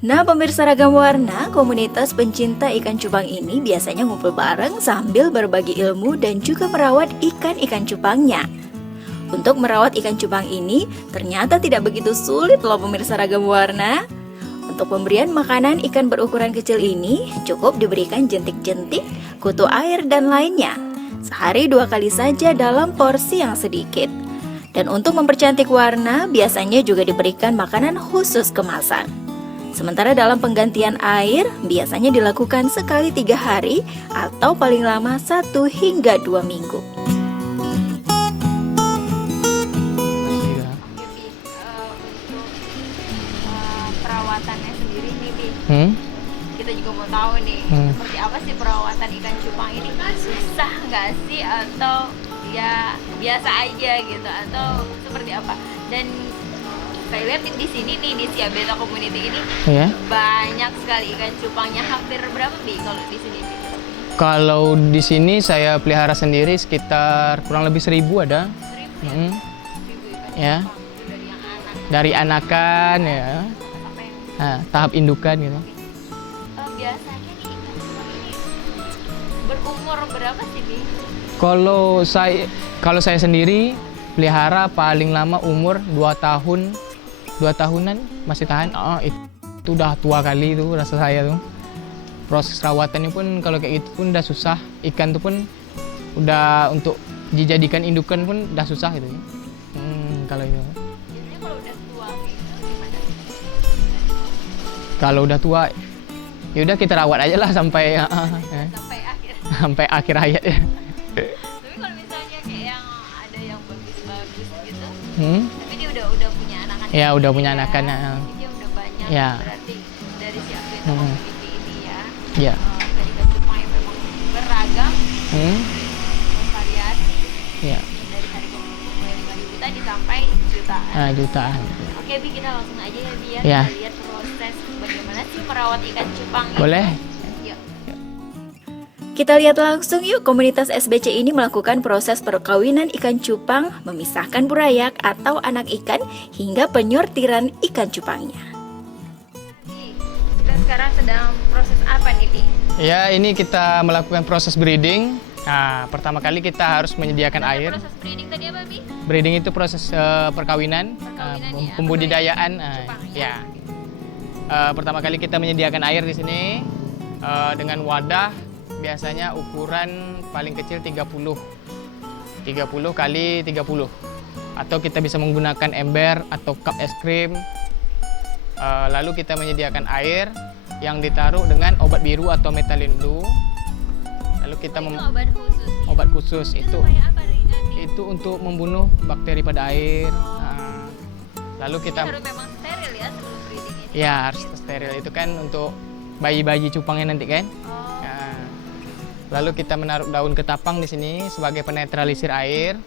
Nah, pemirsa ragam warna, komunitas pencinta ikan cupang ini biasanya ngumpul bareng sambil berbagi ilmu dan juga merawat ikan-ikan cupangnya. Untuk merawat ikan cupang ini ternyata tidak begitu sulit loh pemirsa ragam warna. Untuk pemberian makanan ikan berukuran kecil ini cukup diberikan jentik-jentik, kutu air dan lainnya. Sehari 2 kali saja dalam porsi yang sedikit. Dan untuk mempercantik warna biasanya juga diberikan makanan khusus kemasan. Sementara dalam penggantian air biasanya dilakukan sekali 3 hari atau paling lama 1 hingga 2 minggu. Perawatannya sendiri nih, Bi. Kita juga mau tahu nih, seperti apa sih perawatan ikan cupang ini? Susah nggak sih atau ya biasa aja gitu atau seperti apa? Dan saya lihat di sini nih di Siabeta Community ini banyak sekali ikan cupangnya. Hampir berapa, Bi, kalau di sini? Kalau di sini saya pelihara sendiri sekitar kurang lebih 1.000 ada. 1.000 Ya. Dari yang anak Dari anakan ya, sampai yang tahap indukan gitu. biasanya nih ikan cupang ini berumur berapa sih, Bi? Kalau saya sendiri pelihara paling lama umur 2 tahun, 2 tahunan masih tahan. Itu udah tua kali itu rasa saya tuh. Proses rawatannya pun kalau kayak gitu pun udah susah. Ikan tuh pun udah untuk dijadikan indukan pun udah susah gitu. Kalau itu. Biasanya kalau udah tua gitu gimana? Kalau udah tua, ya udah kita rawat aja lah sampai Sampai akhir. sampai akhir hayat ya. Tapi kalau misalnya kayak yang ada yang bagus-bagus gitu, tapi dia udah punya anakan. Ya udah punya ya. anakan. Jadi dia udah banyak. Ya. Berarti dari si Siabeta Community ini ya. Ya. Dari ikan cupang yang memang beragam, bervariasi. Ya. Dari harga mulai 5.000 tadi sampai jutaan. Jutaan. Oke, Bi, kita langsung aja ya, Bi, ya. Ya. Kita lihat proses bagaimana sih merawat ikan cupang ini. Boleh? Yuk. Kita lihat langsung yuk, komunitas SBC ini melakukan proses perkawinan ikan cupang, memisahkan burayak atau anak ikan hingga penyortiran ikan cupangnya. Bi, kita sekarang sedang proses apa nih, Bi? Ya, ini kita melakukan proses breeding. Nah, pertama kali kita harus menyediakan air. Proses breeding tadi apa, Bi? Breeding itu proses perkawinan, Ya, pembudidayaan. cupang, Ya. Pertama kali kita menyediakan air di sini dengan wadah biasanya ukuran paling kecil 30 kali 30. Atau kita bisa menggunakan ember atau cup es krim. Lalu kita menyediakan air yang ditaruh dengan obat biru atau methyl blue. Lalu kita itu obat khusus. obat khusus itu Supaya apa, Bi? itu untuk membunuh bakteri pada air. Lalu kita Harus memang steril ya sebelum breeding ini. ya harus steril, itu kan untuk bayi-bayi cupangnya nanti kan. Oh. Nah, lalu kita menaruh daun ketapang di sini sebagai penetralisir air,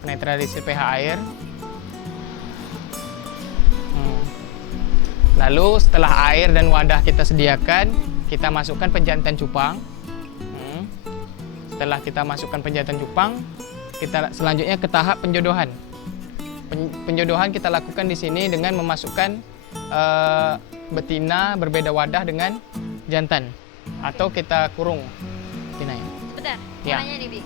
penetralisir pH air. Lalu setelah air dan wadah kita sediakan, kita masukkan penjantan cupang. Setelah kita masukkan penjantan cupang, kita selanjutnya ke tahap penjodohan. Penjodohan kita lakukan di sini dengan memasukkan betina berbeda wadah dengan jantan, atau kita kurung betinanya. Sebentar, Ya. nanya nih, Bi.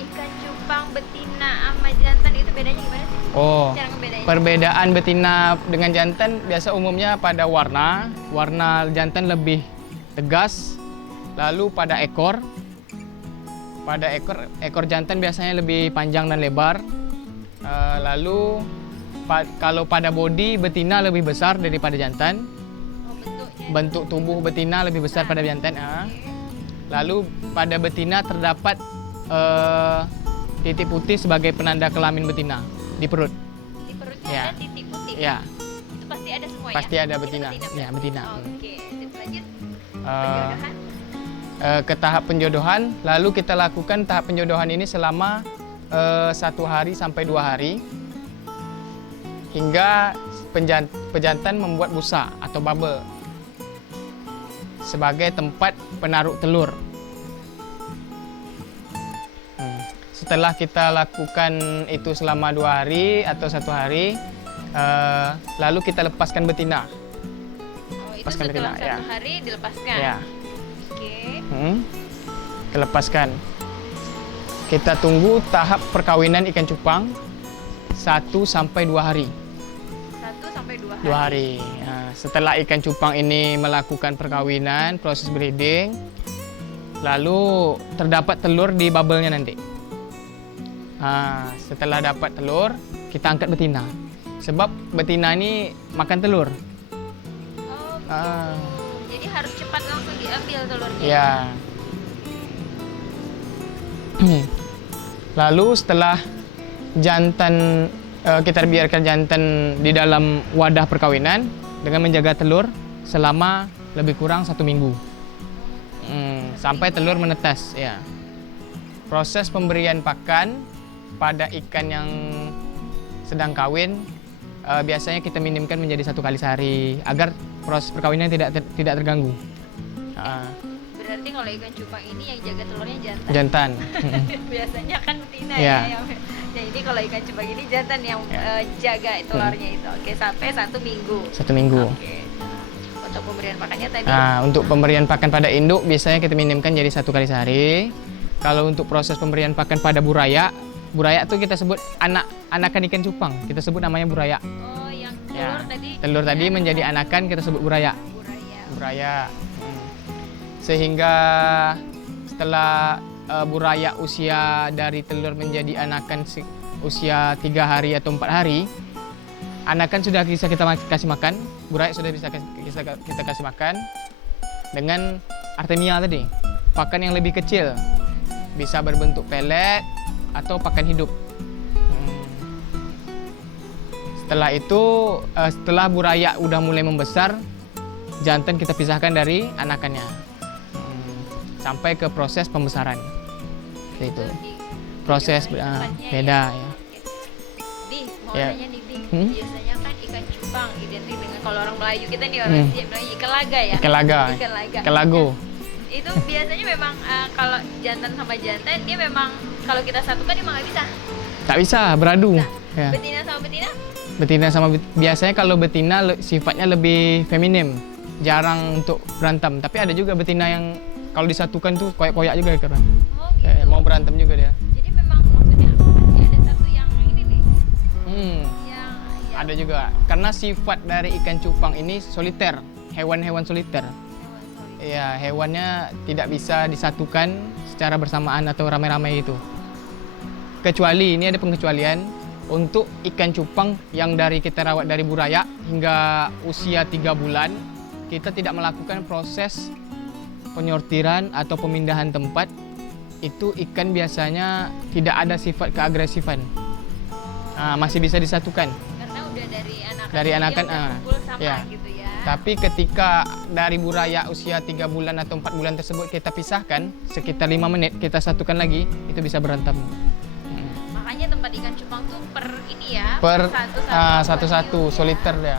Ikan cupang betina sama jantan itu bedanya gimana sih? Oh, Cara ngebedain? perbedaan betina dengan jantan biasa umumnya pada warna. Warna jantan lebih tegas, lalu pada ekor. Pada ekor jantan biasanya lebih panjang dan lebar. Lalu kalau pada bodi betina lebih besar daripada jantan. Oh, bentuknya. Bentuk tubuh betina lebih besar pada jantan. Lalu pada betina terdapat titik putih sebagai penanda kelamin betina di perut. Di perutnya Ya. ada titik putih. Ya, Itu pasti ada semua ya? pasti ada Itu betina. Ya, betina. Oke, tips lanjut. Eh, Penjodohan. ke tahap penjodohan, lalu kita lakukan tahap penjodohan ini selama 1 hari sampai 2 hari hingga pejantan membuat busa atau bubble sebagai tempat penaruh telur. Setelah kita lakukan itu selama 2 hari atau 1 hari, lalu kita lepaskan betina. itu lepaskan betina. setelah Ya. 1 hari dilepaskan. Ya. Oke. Kita lepaskan. Kita tunggu tahap perkawinan ikan cupang 1 sampai 2 hari. 1 sampai 2 hari. 2 hari. Nah, setelah ikan cupang ini melakukan perkawinan, proses breeding, lalu terdapat telur di bubble-nya nanti. Nah, setelah dapat telur, kita angkat betina. Sebab betina ini makan telur. Oh, Ah, jadi harus cepat langsung diambil telurnya. ya. Lalu setelah jantan, kita biarkan jantan di dalam wadah perkawinan dengan menjaga telur selama lebih kurang 1 minggu. Sampai telur menetas. Ya. Proses pemberian pakan pada ikan yang sedang kawin biasanya kita minimkan menjadi 1 kali sehari agar proses perkawinan tidak terganggu. Berarti kalau ikan cupang ini yang jaga telurnya jantan. Jantan. Biasanya kan betina Ya. ya. Nah, ini kalau ikan cupang ini jantan yang jaga telurnya itu. Oke, sampai 1 minggu. 1 minggu. Oke. Untuk pemberian pakannya tadi. Nah, untuk pemberian pakan pada induk biasanya kita minimkan jadi 1 kali sehari. Kalau untuk proses pemberian pakan pada buraya itu kita sebut anakan ikan cupang. Kita sebut namanya buraya. Oh, yang telur Ya. tadi. Telur tadi menjadi anakan kita sebut buraya. Buraya. Sehingga setelah buraya usia dari telur menjadi anakan usia 3 hari atau 4 hari, anakan sudah bisa kita kasih makan, buraya sudah bisa kita kasih makan dengan artemia tadi, pakan yang lebih kecil, bisa berbentuk pelet atau pakan hidup. Setelah itu, setelah buraya udah mulai membesar, jantan kita pisahkan dari anakannya sampai ke proses pembesaran. Kayak itu. Proses beda ya. Di, mau Ya. nanya nih, Di. Hmm? Biasanya kan ikan cupang identik dengan kalau orang Melayu kita nih orang Siap bilang ikan laga ya. Ikan laga. Ikan laga. Ikan lago. Itu biasanya memang kalau jantan sama jantan dia memang kalau kita satukan dia memang nggak bisa. Tak bisa beradu. Nah, Ya. betina sama betina? Betina sama biasanya kalau betina sifatnya lebih feminim, jarang untuk berantem. Tapi ada juga betina yang kalau disatukan tuh koyak-koyak juga karena Oh gitu. mau berantem juga dia. Jadi memang maksudnya pasti ada satu yang ini nih. Yang Ada juga karena sifat dari ikan cupang ini soliter, hewan-hewan soliter. Ya, hewannya tidak bisa disatukan secara bersamaan atau ramai-ramai itu. Kecuali ini ada pengecualian untuk ikan cupang yang kita rawat dari buraya hingga usia 3 bulan, kita tidak melakukan proses penyortiran atau pemindahan tempat. Itu ikan biasanya tidak ada sifat keagresifan. Masih bisa disatukan. karena udah dari Dari anakan, dia udah kumpul sama ya. gitu ya. Tapi ketika dari buraya usia 3 bulan atau 4 bulan tersebut kita pisahkan, sekitar 5 menit kita satukan lagi, itu bisa berantem. Makanya tempat ikan cupang tuh per ini ya, Per satu-satu satu-satu, soliter dia.